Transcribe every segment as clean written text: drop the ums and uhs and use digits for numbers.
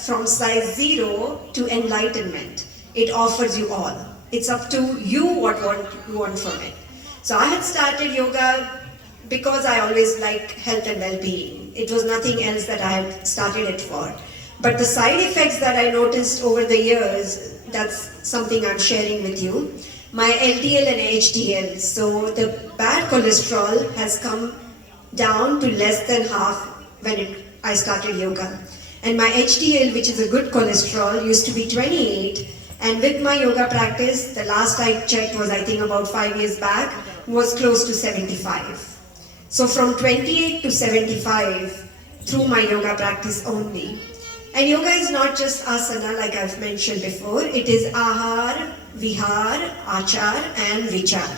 from size 0 to enlightenment. It offers you all. It's up to you what you want from it. So I had started yoga because I always like health and well-being. It was nothing else that I had started it for. But the side effects that I noticed over the years, that's something I'm sharing with you. My LDL and HDL, so the bad cholesterol has come down to less than half when I started yoga. And my HDL, which is a good cholesterol, used to be 28. And with my yoga practice, the last I checked was I think about 5 years back, was close to 75. So from 28 to 75 through my yoga practice only. And yoga is not just asana like I've mentioned before. It is ahar, vihar, achar and vichar.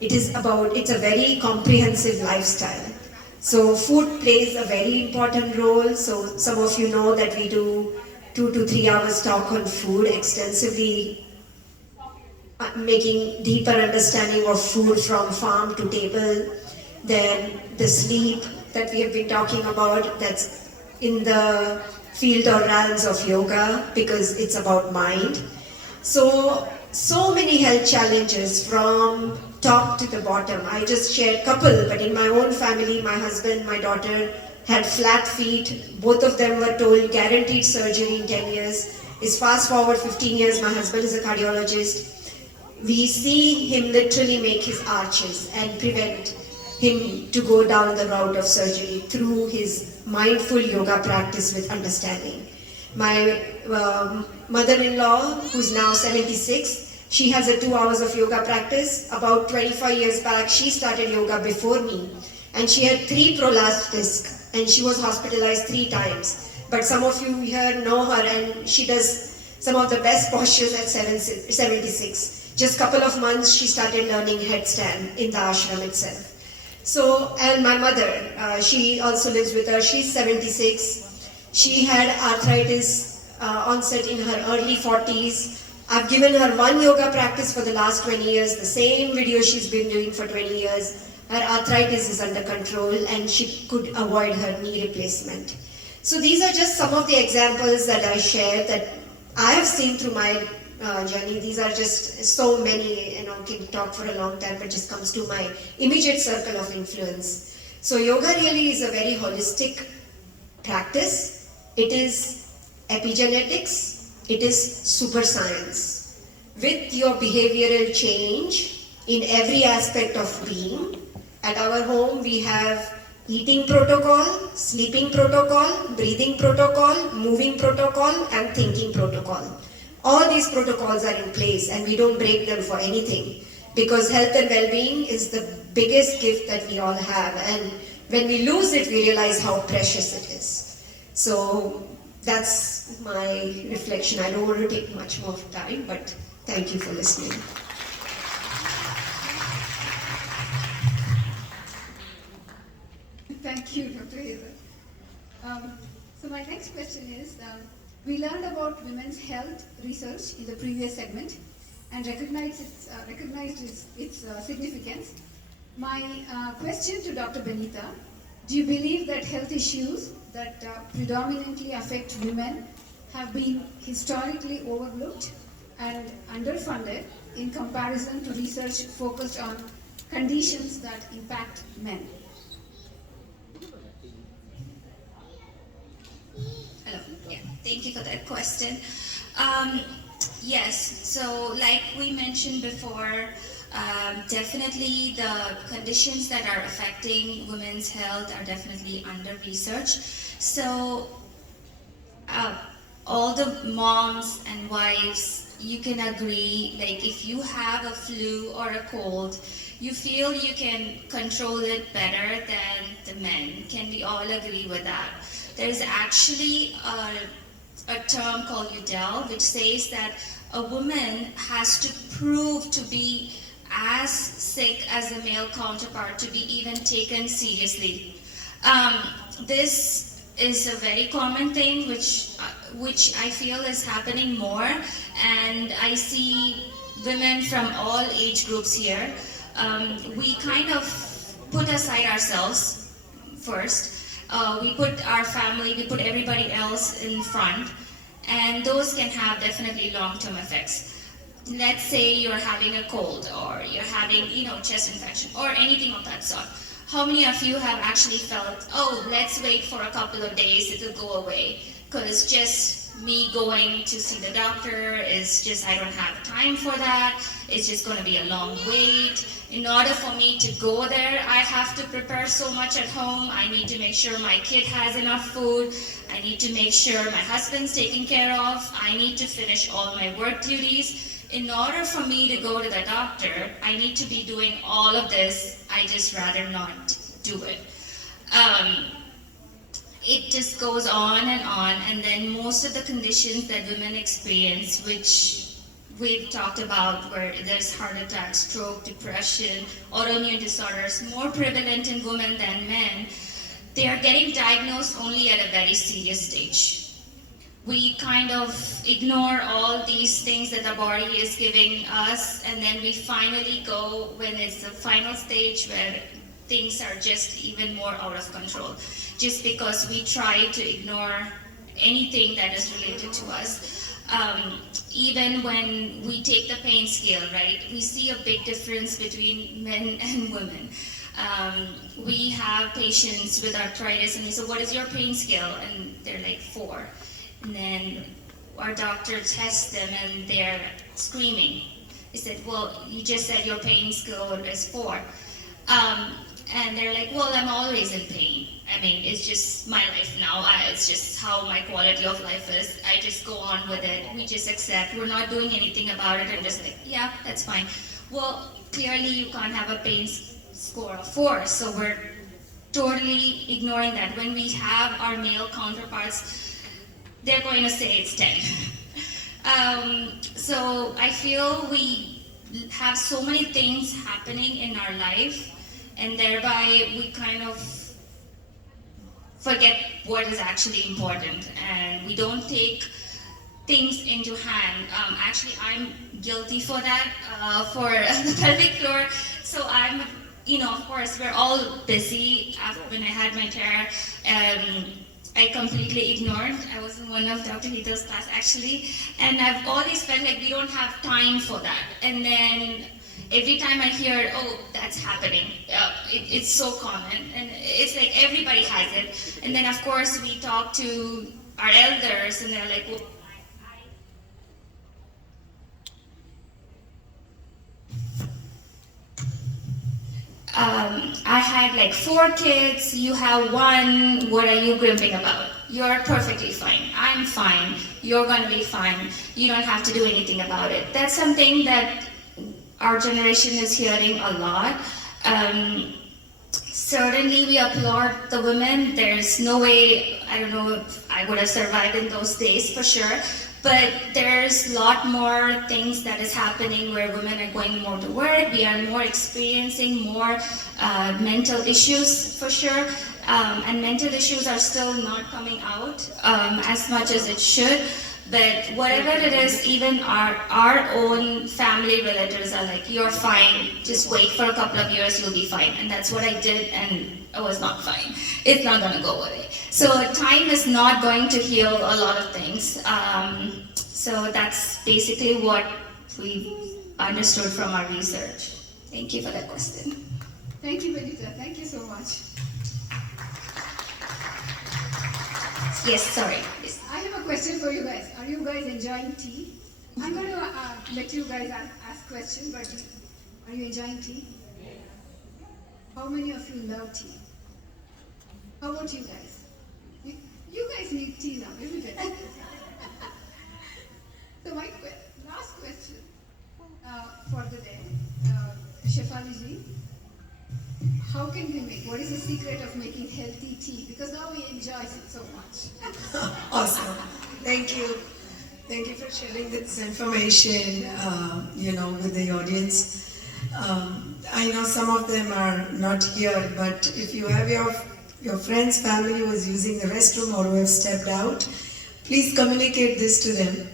It's a very comprehensive lifestyle. So food plays a very important role. So some of you know that we do 2 to 3 hours talk on food extensively, making deeper understanding of food from farm to table. Then the sleep that we have been talking about, that's in the field or realms of yoga because it's about mind. So many health challenges from top to the bottom. I just shared a couple, but in my own family, my husband, my daughter had flat feet. Both of them were told guaranteed surgery in 10 years. It's fast forward 15 years, my husband is a cardiologist. We see him literally make his arches and prevent him to go down the route of surgery through his mindful yoga practice with understanding. My mother-in-law, who's now 76, she has a 2 hours of yoga practice. About 25 years back, she started yoga before me. And she had 3 prolapsed discs and she was hospitalized 3 times. But some of you here know her and she does some of the best postures at 76. Just a couple of months, she started learning headstand in the ashram itself. So, and my mother, she also lives with her, she's 76. She had arthritis onset in her early 40s. I've given her 1 yoga practice for the last 20 years, the same video she's been doing for 20 years. Her arthritis is under control and she could avoid her knee replacement. So these are just some of the examples that I shared that I have seen through my journey. These are just so many, can talk for a long time, but just comes to my immediate circle of influence. So yoga really is a very holistic practice. It is epigenetics. It is super science. With your behavioral change in every aspect of being. At our home, we have eating protocol, sleeping protocol, breathing protocol, moving protocol, and thinking protocol. All these protocols are in place and we don't break them for anything because health and well-being is the biggest gift that we all have, and when we lose it, we realize how precious it is. So that's my reflection. I don't want to take much more time, but thank you for listening. Thank you, Dr. Heather. So my next question is, we learned about women's health research in the previous segment and recognized its significance. My question to Dr. Benita, do you believe that health issues that predominantly affect women have been historically overlooked and underfunded in comparison to research focused on conditions that impact men? Hello. Yeah, thank you for that question. Yes, so like we mentioned before, definitely the conditions that are affecting women's health are definitely under-researched. So all the moms and wives, you can agree, like if you have a flu or a cold, you feel you can control it better than the men. Can we all agree with that? There's actually a term called UDEL, which says that a woman has to prove to be as sick as a male counterpart to be even taken seriously. This is a very common thing which I feel is happening more, and I see women from all age groups here. We kind of put aside ourselves first. We put our family, we put everybody else in front, and those can have definitely long-term effects. Let's say you're having a cold or you're having, chest infection or anything of that sort. How many of you have actually felt, oh, let's wait for a couple of days, it'll go away? Because just me going to see the doctor is just, I don't have time for that. It's just going to be a long wait. In order for me to go there, I have to prepare so much at home. I need to make sure my kid has enough food. I need to make sure my husband's taken care of. I need to finish all my work duties. In order for me to go to the doctor, I need to be doing all of this. I just rather not do it. It just goes on, and then most of the conditions that women experience, which we've talked about, where there's heart attack, stroke, depression, autoimmune disorders, more prevalent in women than men, they are getting diagnosed only at a very serious stage. We kind of ignore all these things that the body is giving us, and then we finally go when it's the final stage where things are just even more out of control, just because we try to ignore anything that is related to us. Even when we take the pain scale, right, we see a big difference between men and women. We have patients with arthritis, and we say, what is your pain scale? And they're like 4. And then our doctor tests them and they're screaming. He said, well, you just said your pain scale is 4. And they're like, well, I'm always in pain. I mean, it's just my life now. It's just how my quality of life is. I just go on with it. We just accept. We're not doing anything about it. I'm just like, yeah, that's fine. Well, clearly you can't have a pain score of 4. So we're totally ignoring that. When we have our male counterparts, they're going to say it's 10. So I feel we have so many things happening in our life, and thereby we kind of forget what is actually important, and we don't take things into hand. Actually, I'm guilty for that, for the pelvic floor. So I'm, of course, we're all busy. When I had my tear, I completely ignored. I was in one of Dr. Hita's class actually, and I've always felt like we don't have time for that. And then every time I hear, oh, that's happening, it's so common, and it's like everybody has it. And then of course we talk to our elders, and they're like, well, I had like 4 kids, you have 1, what are you grieving about? You're perfectly fine, I'm fine, you're gonna be fine, you don't have to do anything about it. That's something that our generation is hearing a lot. Certainly we applaud the women. There's no way, I don't know if I would have survived in those days for sure, but there's a lot more things that is happening where women are going more to work. We are more experiencing more mental issues for sure, and mental issues are still not coming out as much as it should. But whatever it is, even our own family relatives are like, you're fine, just wait for a couple of years, you'll be fine. And that's what I did, and I was not fine. It's not gonna go away. So time is not going to heal a lot of things. So that's basically what we understood from our research. Thank you for that question. Thank you, Benita. Thank you so much. Yes, sorry. Yes. I have a question for you guys. Are you guys enjoying tea? I'm going to let you guys ask questions, but are you enjoying tea? How many of you love tea? How about you guys? You guys need tea now, isn't it? So my last question for the day, Shefali ji, how can we make, what is the secret of making healthy tea? Because now we enjoy it so much. Awesome. Thank you. Thank you for sharing this information, with the audience. I know some of them are not here, but if you have your friends, family who is using the restroom or who have stepped out, please communicate this to them.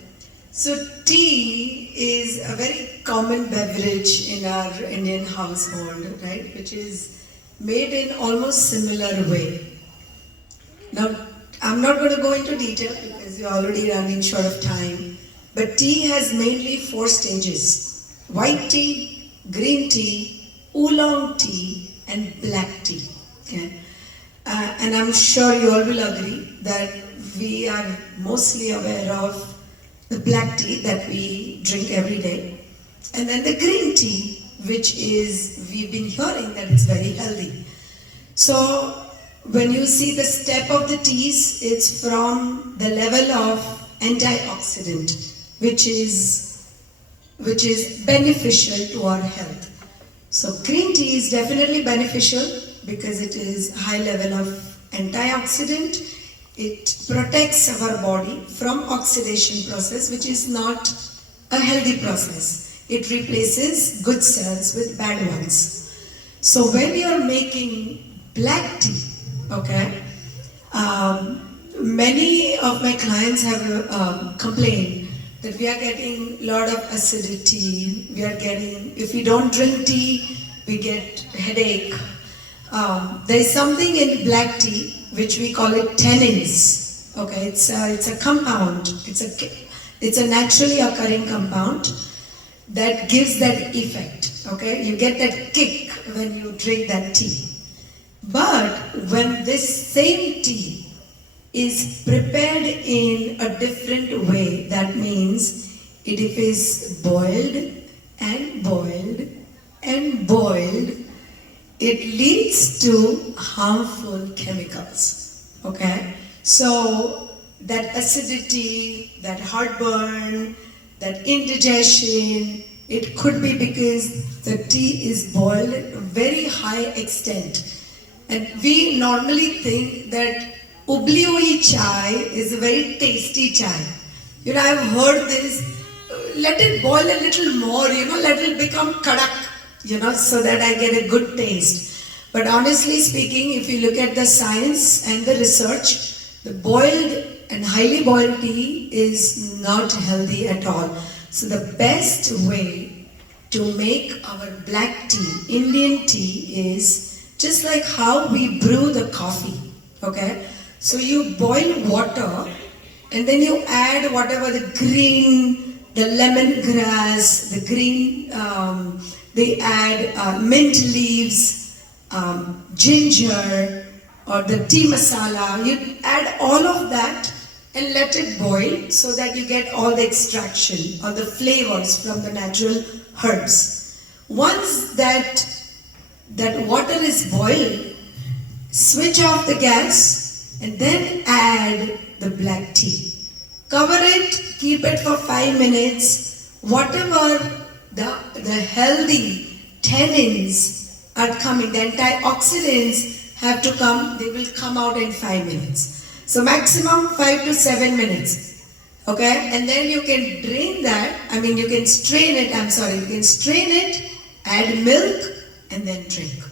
So tea is a very common beverage in our Indian household, right? Which is made in almost similar way. Now, I'm not going to go into detail because we're already running short of time. But tea has mainly 4 stages: white tea, green tea, oolong tea, and black tea. Okay? And I'm sure you all will agree that we are mostly aware of the black tea that we drink every day. And then the green tea, which is, we've been hearing that it's very healthy. So when you see the step of the teas, it's from the level of antioxidant, which is beneficial to our health. So green tea is definitely beneficial because it is high level of antioxidant. It protects our body from oxidation process, which is not a healthy process. It replaces good cells with bad ones. So when you're making black tea, okay, many of my clients have complained that we are getting a lot of acidity. We are getting, if we don't drink tea, we get headache. There is something in black tea which we call it tannins. Okay, it's a compound. It's a naturally occurring compound that gives that effect. Okay, you get that kick when you drink that tea. But when this same tea is prepared in a different way, that means it is boiled and boiled and boiled, it leads to harmful chemicals. Okay, so that acidity, that heartburn, that indigestion, it could be because the tea is boiled at a very high extent. And we normally think that ubli hui chai is a very tasty chai. You know, I've heard this, let it boil a little more, let it become kadak, so that I get a good taste. But honestly speaking, if you look at the science and the research, the boiled and highly boiled tea is not healthy at all. So the best way to make our black tea, Indian tea, is just like how we brew the coffee. Okay? So you boil water and then you add whatever the green, the lemongrass, the green, they add mint leaves, ginger, or the tea masala. You add all of that and let it boil so that you get all the extraction or the flavors from the natural herbs. Once that water is boiled, switch off the gas and then add the black tea. Cover it, keep it for 5 minutes. Whatever the healthy tannins are coming, the antioxidants have to come, they will come out in 5 minutes. So maximum 5 to 7 minutes. Okay, and then you can drain that, you can strain it, you can strain it, add milk, and then drink.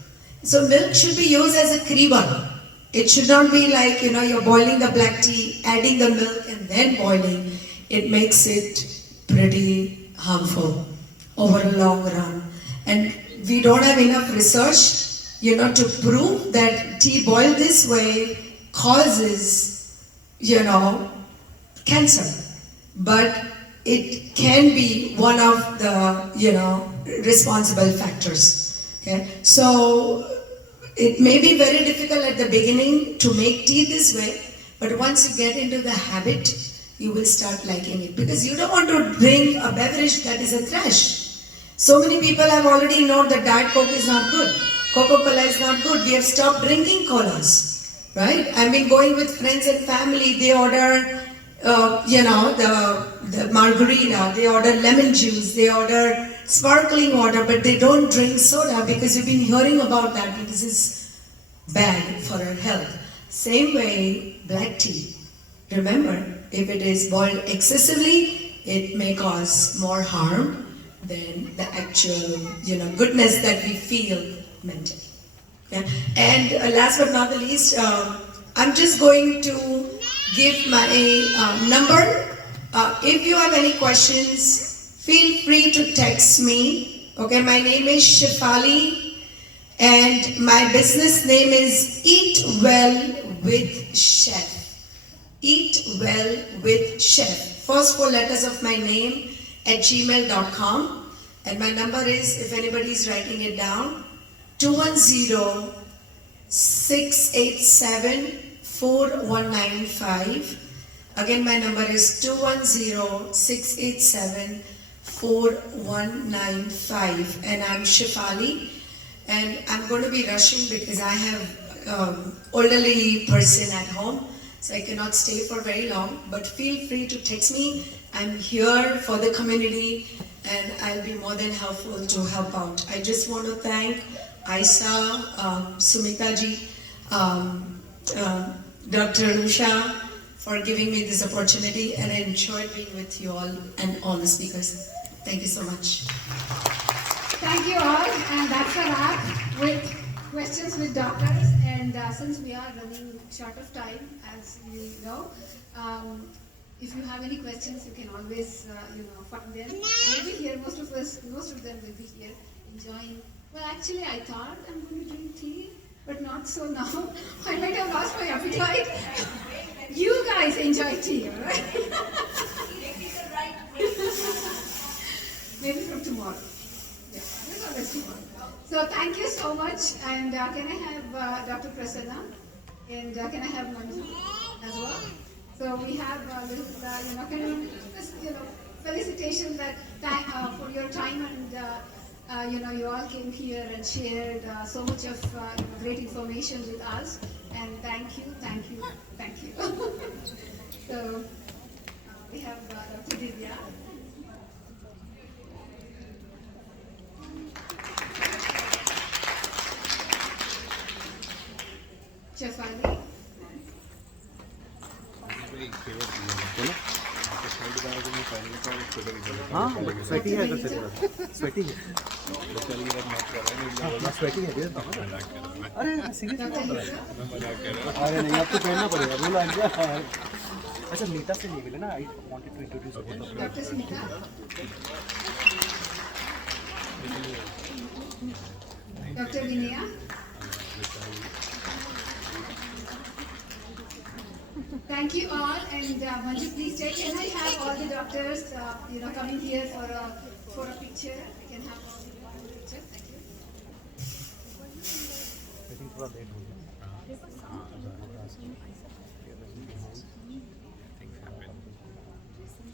So milk should be used as a creamer. It should not be like, you're boiling the black tea, adding the milk, and then boiling. It makes it pretty harmful over a long run. And we don't have enough research, to prove that tea boiled this way causes, cancer. But it can be one of the, responsible factors. Okay? So it may be very difficult at the beginning to make tea this way, but once you get into the habit, you will start liking it. Because you don't want to drink a beverage that is a trash. So many people have already known that Diet Coke is not good. Coca-Cola is not good. We have stopped drinking colas. Right? Going with friends and family, they order, the margarita, they order lemon juice, they order sparkling water, but they don't drink soda because we've been hearing about that, but this is bad for our health. Same way, black tea. Remember, if it is boiled excessively, it may cause more harm than the actual, goodness that we feel mentally. Yeah. And last but not the least, I'm just going to give my number. If you have any questions, feel free to text me. Okay, my name is Shefali and my business name is Eat Well with Chef. Eat Well with Chef. First 4 letters of my name at gmail.com. And my number is, if anybody is writing it down, 210-687-4195. Again, my number is 210-687-4195. And I'm Shefali. And I'm going to be rushing because I have elderly person at home. So I cannot stay for very long. But feel free to text me. I'm here for the community. And I'll be more than helpful to help out. I just want to thank Aisa, Sumita ji, Dr. Usha for giving me this opportunity, and I enjoyed being with you all and all the speakers. Thank you so much. Thank you all, and that's a wrap with questions with doctors. And since we are running short of time, as you know, if you have any questions, you can always, find them. We'll be here. Most of them will be here enjoying. Well, actually, I thought I'm going to drink tea, but not so now. I might have lost my appetite. You guys enjoy tea, all right? Maybe from tomorrow. Yeah, there's always tomorrow. So thank you so much. And can I have Dr. Prasanna? And can I have Manju as well? So we have a little, felicitation that for your time, and you all came here and shared so much of great information with us. And thank you. So we have Dr. Divya. Shefali. हाँ sweaty है sweaty है sweaty है अरे serious अरे नहीं आपको पहनना पड़ेगा बोलो अच्छा नीता से नहीं मिले ना I wanted to introduce Dr. Smita. Dr. Vinaya. Thank you all, and Manju, please take. Can I have all the doctors, coming here for a picture? We can have all the picture. Thank you. I think थोड़ा late हो गया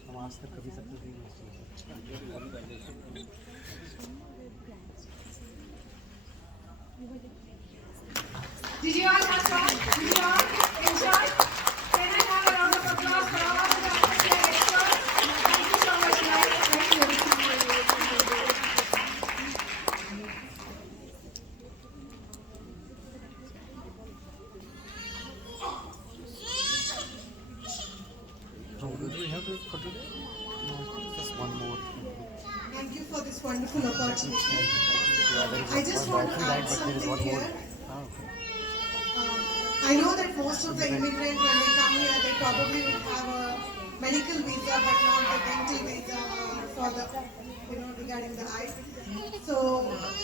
हम आज तक कभी success नहीं हुए Did you all have fun? Did you all enjoy? Can I have a round of applause for all the doctors and experts? Thank you so much, guys. Thank you. So do we have this for today? No, just one more. Thank you for this wonderful opportunity. Yeah, there is I just want to add but there is one something more. here. Ah, okay. I know that most of the immigrants, when they come here, they probably would have a medical visa, but not the dental visa for the, regarding the eye. So,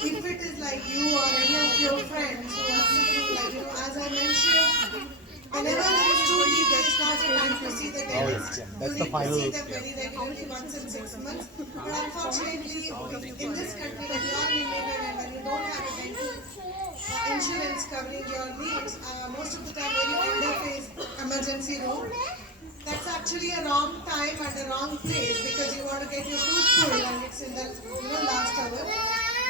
if it is like you or any of your friends who are seeking, as I mentioned, whenever there is too deep, it's not the time to see the dentist. yeah. That's You the need final to see them very regularly, once in 6 months. But unfortunately, in this country, when you are an immigrant and when you don't have a dental insurance covering your needs, most of the time when you end up is emergency room. That's actually a wrong time and a wrong place because you want to get your tooth pulled and it's in the last hour.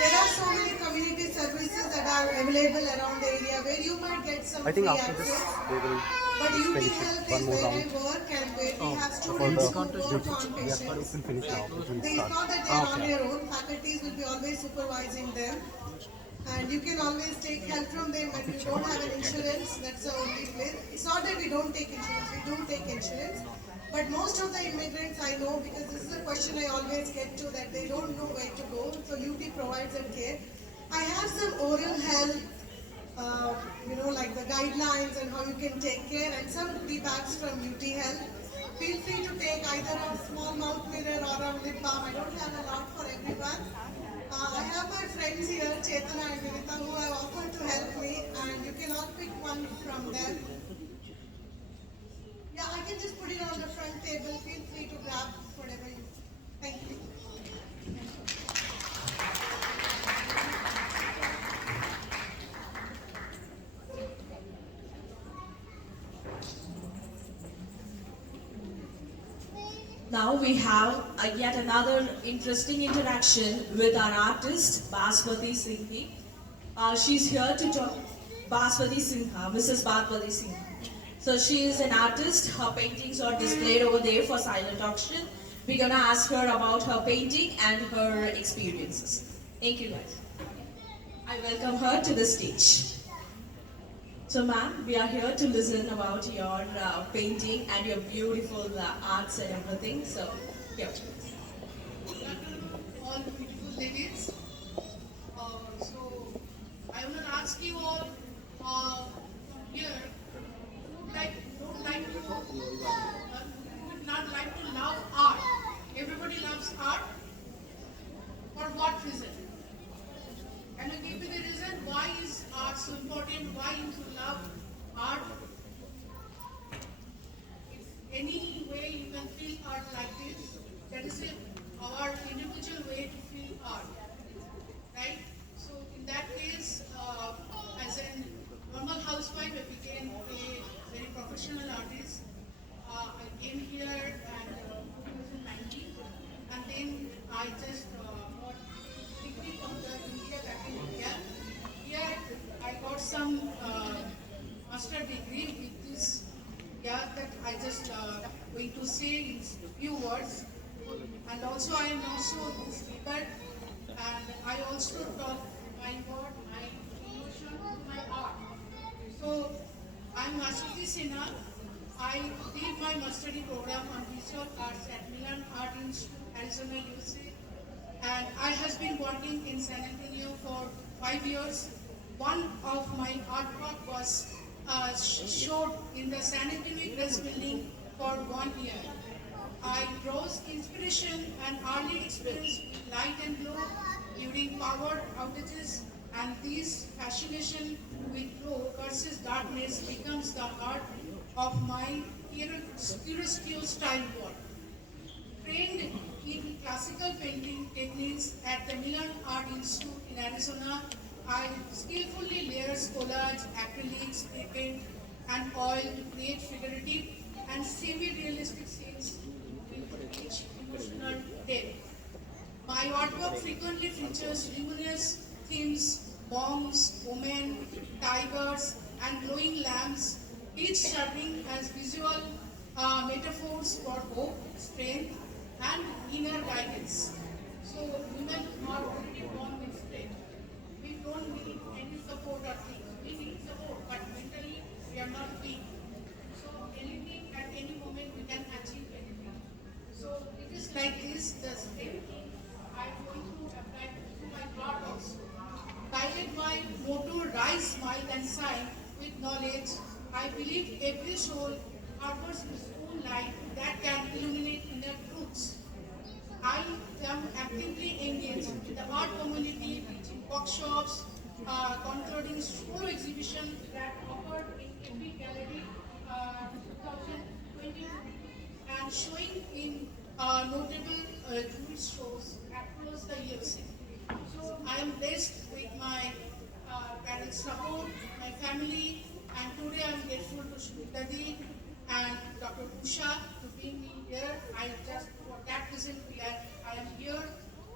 There are so many community services that are available around the area where you might get some I think free after this access. they will But UT finish Health it. One is more where I round. work and where we have For students the who work on we are patients. can finish now. We It's start. not that they are on Okay. their own. Faculties will be always supervising them. And you can always take help from them when you don't have an insurance. That's the only place. It's not that we don't take insurance. We do take insurance. But most of the immigrants I know, because this is a question I always get to, that they don't know where to go. So UT provides that care. I have some oral health, like the guidelines and how you can take care, and some goodie bags from UT Health. Feel free to take either a small mouth mirror or a lip balm. I don't have a lot for everyone. I have my friends here, Chetana and Vinita, who have offered to help me, and you can all pick one from them. Yeah, I can just put it on the front table. Feel free to grab whatever you. Thank you. Now we have yet another interesting interaction with our artist, Baswati Singhi. She's here to talk, Baswati Singha, Mrs. Baswati Singha. So she is an artist. Her paintings are displayed over there for silent auction. We're gonna ask her about her painting and her experiences. Thank you guys. I welcome her to the stage. So ma'am, we are here to listen about your painting and your beautiful arts and everything. So, here. All beautiful ladies. So I want to ask you all here who would not like to love art. Everybody loves art. For what reason? Can you give me the reason why is art so important? Why you should love art? If any way you can feel art like this, that is our individual way to feel art, right? So in that case, as a normal housewife, I became a very professional artist. I came here in 2019, and then I just got degree from the India back in India. Here I got some master degree with this. Yeah, that I just going to say in few words. And also I am also this speaker, and I also talk my word, my emotion, my art. So I am Baswati Sinha. I did my mastery program on visual arts at Milan Art Institute, Arizona, USA. And I has been working in San Antonio for 5 years. One of my artwork was showed in the San Antonio Press Building for 1 year. I draws inspiration and early experience with light and glow during power outages, and this fascination with glow versus darkness becomes the heart of my chiaroscuro style work. Trained in classical painting techniques at the Milan Art Institute in Arizona, I skillfully layer collage, acrylics, spray paint, and oil to create figurative and semi-realistic scenes with rich emotional depth. My artwork frequently features luminous themes, bombs, women, tigers, and glowing lamps, each serving as visual metaphors for hope, strength, and inner guidance. So women are already born with strength. We don't need any support or things. We need support, but mentally we are not weak. So anything at any moment we can achieve anything. So it is like this, the same thing I'm going to apply to my art also. Guided by motto rise, smile and shine with knowledge, I believe every soul harbors its own light that can illuminate inner truths. I am actively engaged in the art community, teaching workshops, concluding solo exhibition that occurred in every gallery 2022 and showing in notable tourist shows across the USA. So I am blessed with my parents' support, my family, and today I am grateful to Shmita and Dr. Usha to bring me here. I just for that reason that I am here,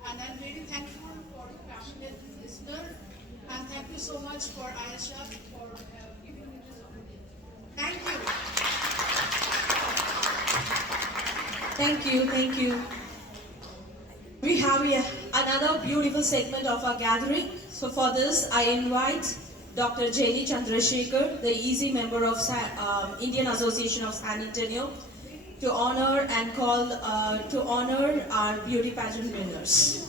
and I am very thankful for the passionate listener, and thank you so much for Ayesha for giving me this opportunity. Thank you. Thank you, thank you. We have another beautiful segment of our gathering. So for this, I invite Dr. Jenny Chandrasekhar, the EASY member of Indian Association of San Antonio, to honor and call to honor our beauty pageant winners.